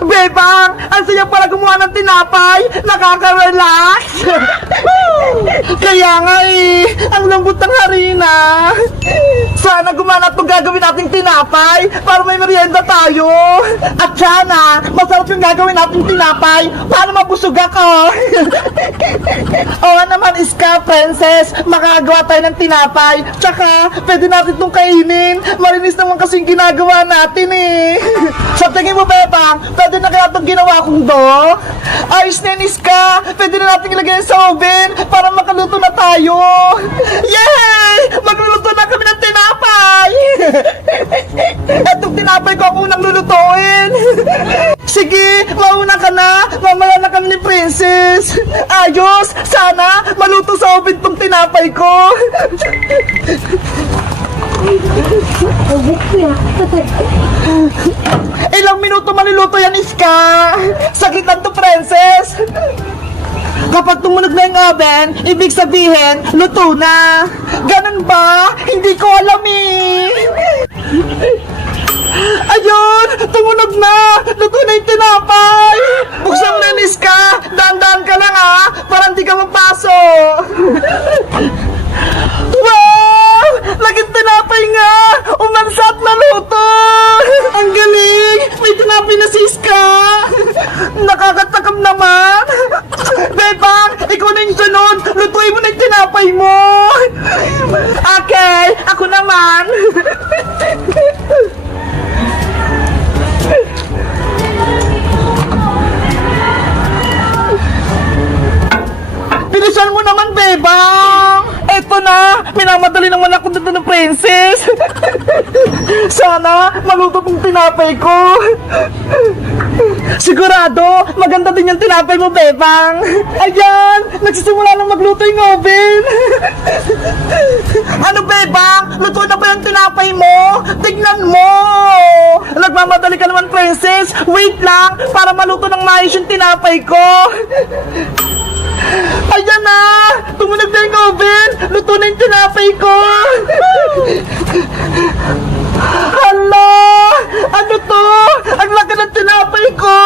Bebang, ang saya pala gumawa ng tinapay. Nakaka-relax. Kaya nga ang lambot ng harina. Sana gumana itong gagawin nating tinapay para may merienda tayo. At sana, masarap yung gagawin nating tinapay para mabusog ako. Oo naman, Iska, Princess, makagawa tayo ng tinapay. Tsaka, pwede natin itong kainin. Malinis naman kasi yung ginagawa natin Sa tingin mo, Bebang, pwede na kaya itong ginawa kong do? Ayos na yun, Iska. Pwede na natin ilagay sa oven para makaluto na tayo. Yay! Magluluto na kami ng tinapay! Etong tinapay ko ang unang lulutuin. Sige, mauna ka na. Mamaya na kami ni Princess. Ayos! Sana maluto sa oven tong tinapay ko. Ilang minuto maluluto yan, Iska? Sakitan to, Princess. Kapag tumunog na yung oven, ibig sabihin, luto na. Ganun ba? Hindi ko alam Ayun! Tumunog na! Luto na yung tinapay! Buksan mo na, Iska! Dahan-dahan ka lang para hindi ka mapasok! Wow! Laging tinapay nga! Umansa at naluto! Ang galing! May tinapay na si Iska! Nakakatakam naman! Bebang! Ikaw na yung sunod! Lutuin mo na yung tinapay mo! Okay! Ako naman! Bilisan mo naman, Bebang! Eto na! Minamadali naman ako dito ng Princess! Sana maluto tong tinapay ko! Sigurado, maganda din yung tinapay mo, Bebang! Ayan! Nagsisimula lang magluto yung oven! Ano, Bebang? Luto na ba yung tinapay mo? Tignan mo! Nagmamadali ka naman, Princess! Wait lang! Para maluto ng maayos yung tinapay ko! Ayan na! Tumunog na yung oven! Luto na yung tinapay ko! Hala! Ano to? Ang laki ng tinapay ko!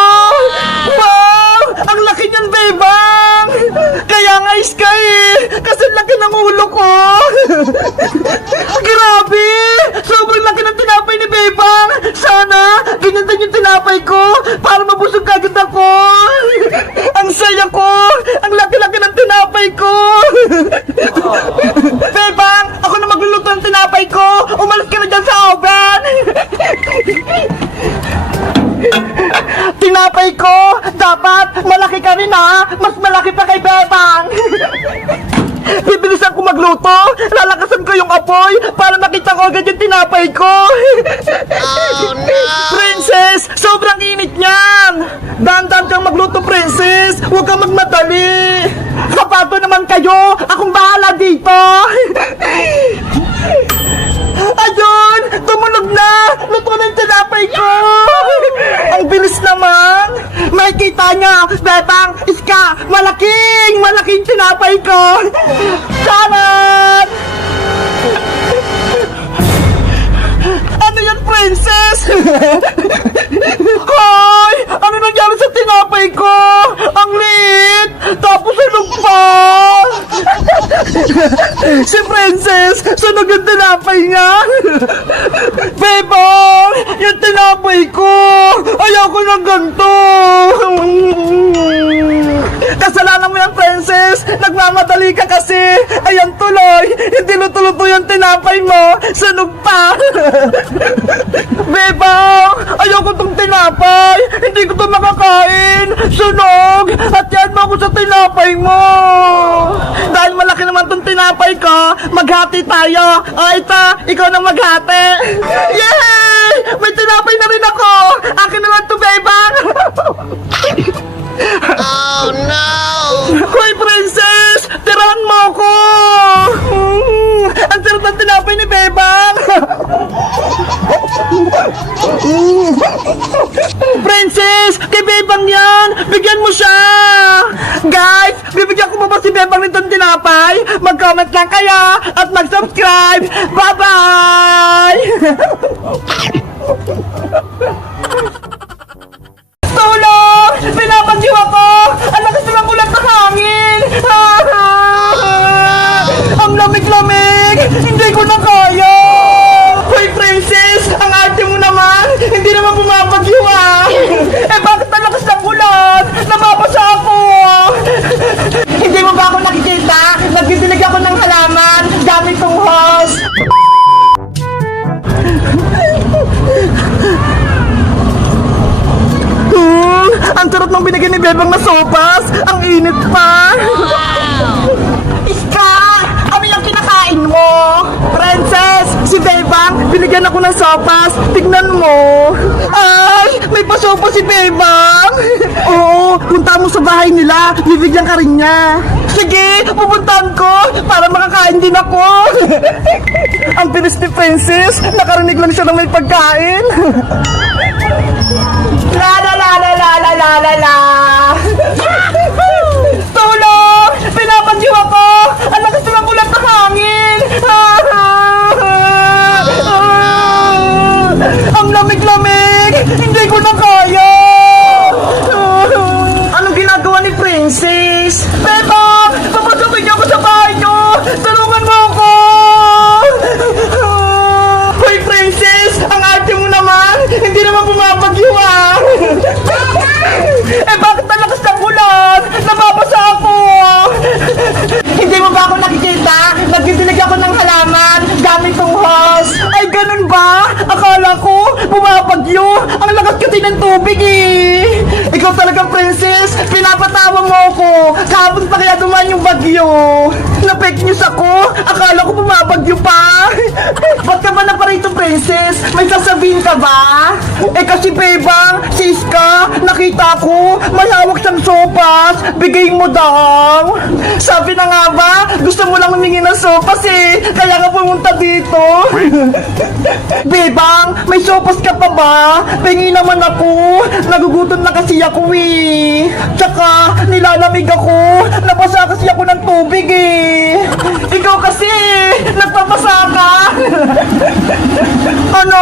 Wow! Ang laki niyan, Bebang! Kaya nga, Iska kasi laki ng ulo ko! Grabe! Sobrang laki ng tinapay ni Bebang! Sana, ganyan din yung tinapay ko para mabusog kagad ako! Ang saya ko! Ang laki-laki ng tinapay ko! Bebang! Ako na magluluto ng tinapay ko! Umalis ka na dyan sa oven! Tinapay ko! Dapat malaki ka rin Mas malaki pa kay Bebang! Bibilisan ko magluto! Lalakasan ko yung apoy para makita ko agad yung tinapay ko! Oh, no! Princess! Sobrang init niyan! Dahan-dahan kang magluto, Princess! Huwag kang magmadali! Kapato naman kayo! Akong bahala dito! Ayun! Tumunog na! Luto na yung tinapay ko! Ang bilis naman! Makikita niya! Bebang! Iska! Malaking tinapay ko! Charot! Ano yan, Princess? Hoy! Ano nangyari sa tinapay ko? Ang liit! Tapos sunog pa! Si Princess! Sunog yung tinapay niya! Bebang! Yung tinapay ko! Ayoko ng ganito! Kasalanan mo yan, Princess! Nagmamadali ka kasi! Ayan tuloy! Hindi luto-luto yung tinapay mo! Sunog pa! Bebang! Ayoko tong tinapay! Hindi ko to makakain! Sunog! At yan mo ako sa tinapay mo! Dahil malaki naman tong tinapay ko, maghati tayo! O ito, ikaw na maghati! Yay! May tinapay na rin ako! Akin na lang to, Bebang! Oh no! Hoy, Princess! Tirahan mo ako! Ang sarap ng tinapay ni Bebang! Princess! Kay Bebang yan! Bigyan mo siya! Guys! Bibigyan ko pa ba si Bebang nitong tinapay? Mag-comment lang kayo at mag-subscribe! Bye-bye! itong binigay ni Bebang na sopas. Ang init pa. Iska! Ano yung kinakain mo? Princess, si Bebang, binigyan ako ng sopas. Tignan mo. Ay, may pasopa si Bebang. Oo, punta mo sa bahay nila. Bibigyan ka rin niya. Sige, pupuntahan ko para makakain din ako. Ang bilis ni Princess, nakarinig lang siya ng may pagkain. La la la la la la la la la. Tulong! Pinapagyo ako! Ang lakas ng ulan ng hangin! Ang lamig-lamig! Hindi ko na kaya! Anong ginagawa ni Princess? Bebang! Papasukin niyo ako sa bahay niyo! Tulungan mo ako! Hoy, Princess! Ang ate mo naman! Hindi naman bumabagyo ah! Eh bakit ang lakas ng ulan? Nababasa ako! Hindi mo ba ako nakikita? Nagdidilig ako ng halaman gamit tong hose. Ay, ganun ba? Akala ko, bumabagyo. Ang lakas kasi ng tubig eh. Ikaw talagang Princess, pinapatawa mo ako. Kahapon pa kaya dumaan yung bagyo. Na-fake news ako. Akala ko bumabagyo pa. Ba't ka ba na pa rito, Princess? May sasabihin ka ba? Eh kasi Bebang, si Iska, nakita ko, may hawak siyang sopas. Bigay mo daw. Sabi na nga ba, gusto mo lang humingi ng sopas eh. Kaya ka pumunta dito. Bebang, may sopas ka pa ba? Pengi naman ako. Nagugutom na kasi ako eh. Tsaka, nilalamig ako. Nabasa kasi ako ng tubig eh. Ikaw kasi, nagpapasa ka. Ano,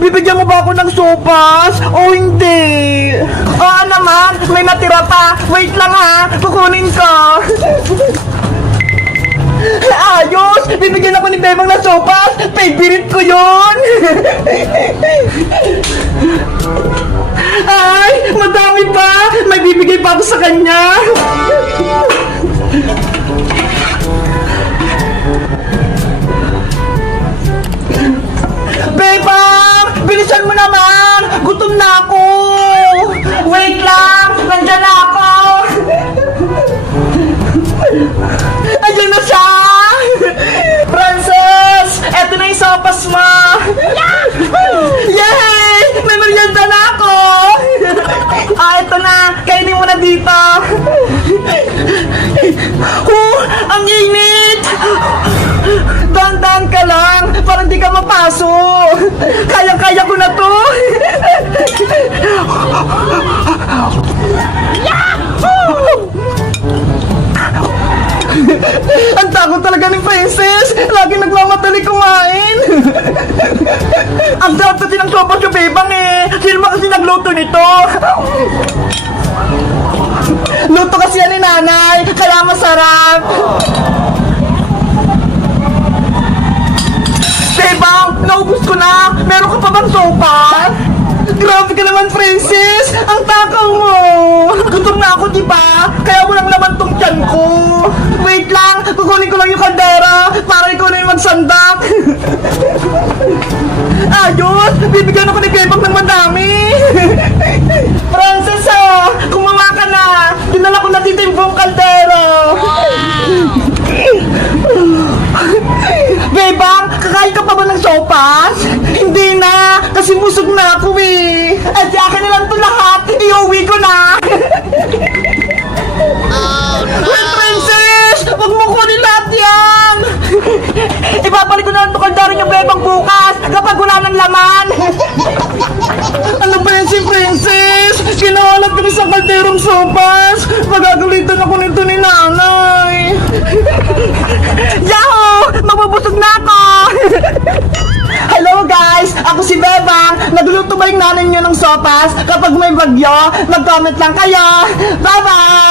bibigyan mo ba ako ng sopas? O hindi? Oo naman, may natira pa. Wait lang ha, kukunin ko. Ayos! Bibigyan ako ni Bebang ng sopas! Favorite ko yun! Ay! Madami pa! May bibigay pa ako sa kanya! Bebang! Bilisan mo naman! Gutom na ako! Wait lang! Nandyan na ako! Ayan na siya! Princess! Eto na yung sopas mo! Yay! May merienda na ako! Eto na! Kainin mo na dito! Ang init! Dahan-dahan ka lang! Parang di ka mapasok! Kaya-kaya ko na to! Ang takot talaga ni Princess! Lagi nagmamadali kumain! Ang sarap kasi ng sopas yung Bebang eh! Sino ba kasi nagluto nito? Luto kasi yan ni nanay, kaya masarap! Bebang, naubos ko na! Meron ka pa bang sopas? Grabe ka naman, Princess! Ang takaw mo! Gutom na ako, di ba? Kaya walang laman tong tiyan ko! Wait lang! Kukunin ko lang yung kaldera para ikaw na yung magsandak! Ayos! Bibigyan ako ni Bebang ng madami! Princess, oh! Kumawa ka na! Dinala ko na dito yung buong kaldera! Bebang, kakain ka pa ba ng sopas? Hindi na, kasi busog na ako eh. At akin na lang ito lahat, iuwi ko na. Wait, Princess! Huwag mo kunin lahat yan! Ibabalik ko na lang ito kaldarin yung Bebang bukas kapag wala ng laman. Ano ba yan si Princess? Kinahalat ko sa kalderong sopas. Magagalitan ako nito ni nanay. Yahoo! Mabubusog na ako! Hello guys! Ako si Bebang! Nagluluto ba yung nanay niyo ng sopas? Kapag may bagyo, mag-comment lang kayo! Bye-bye!